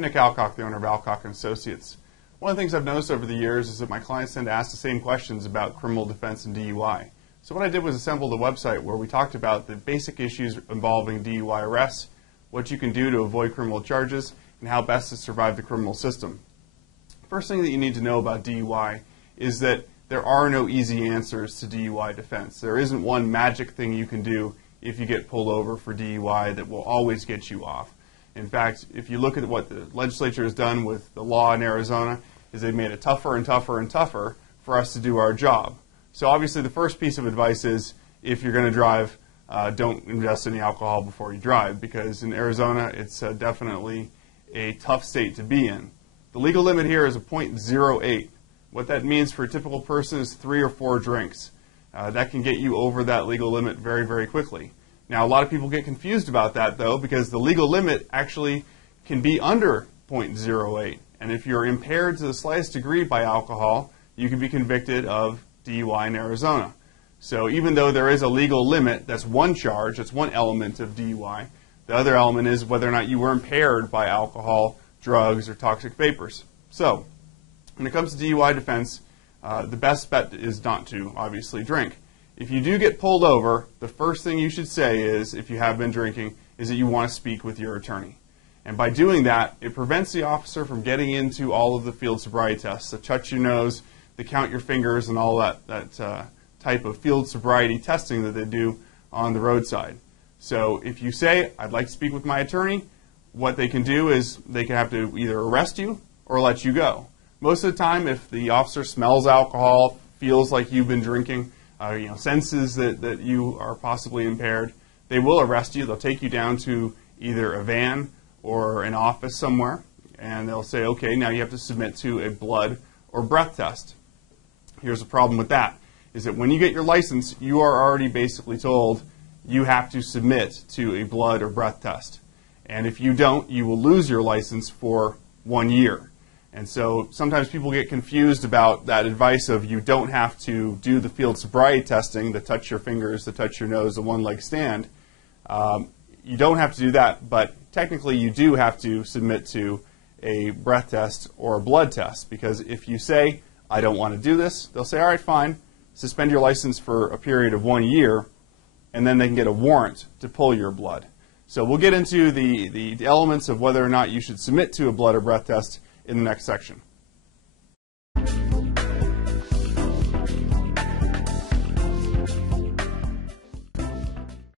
I'm Nick Alcock, the owner of Alcock & Associates. One of the things I've noticed over the years is that my clients tend to ask the same questions about criminal defense and DUI. So what I did was assemble the website where we talked about the basic issues involving DUI arrests, what you can do to avoid criminal charges, and how best to survive the criminal system. First thing that you need to know about DUI is that there are no easy answers to DUI defense. There isn't one magic thing you can do if you get pulled over for DUI that will always get you off. In fact, if you look at what the legislature has done with the law in Arizona, is they've made it tougher and tougher and tougher for us to do our job. So obviously the first piece of advice is if you're going to drive, don't ingest any alcohol before you drive, because in Arizona it's definitely a tough state to be in. The legal limit here is a .08. What that means for a typical person is 3 or 4 drinks. That can get you over that legal limit very, very quickly. Now, a lot of people get confused about that, though, because the legal limit actually can be under .08. And if you're impaired to the slightest degree by alcohol, you can be convicted of DUI in Arizona. So even though there is a legal limit, that's one charge, that's one element of DUI. The other element is whether or not you were impaired by alcohol, drugs, or toxic vapors. So when it comes to DUI defense, the best bet is not to, obviously, drink. If you do get pulled over, the first thing you should say is, if you have been drinking, is that you want to speak with your attorney. And by doing that, it prevents the officer from getting into all of the field sobriety tests, the touch your nose, the count your fingers, and all that type of field sobriety testing that they do on the roadside. So if you say, I'd like to speak with my attorney, what they can do is they can have to either arrest you or let you go. Most of the time, if the officer smells alcohol, feels like you've been drinking, senses that you are possibly impaired, they will arrest you. They'll take you down to either a van or an office somewhere, and they'll say, okay, now you have to submit to a blood or breath test. Here's the problem with that, is that when you get your license, you are already basically told you have to submit to a blood or breath test. And if you don't, you will lose your license for 1 year. And so sometimes people get confused about that advice of you don't have to do the field sobriety testing, the touch your fingers, the touch your nose, the one-leg stand. You don't have to do that, but technically you do have to submit to a breath test or a blood test, because if you say, I don't want to do this, they'll say, all right, fine, suspend your license for a period of 1 year, and then they can get a warrant to pull your blood. So we'll get into the elements of whether or not you should submit to a blood or breath test in the next section.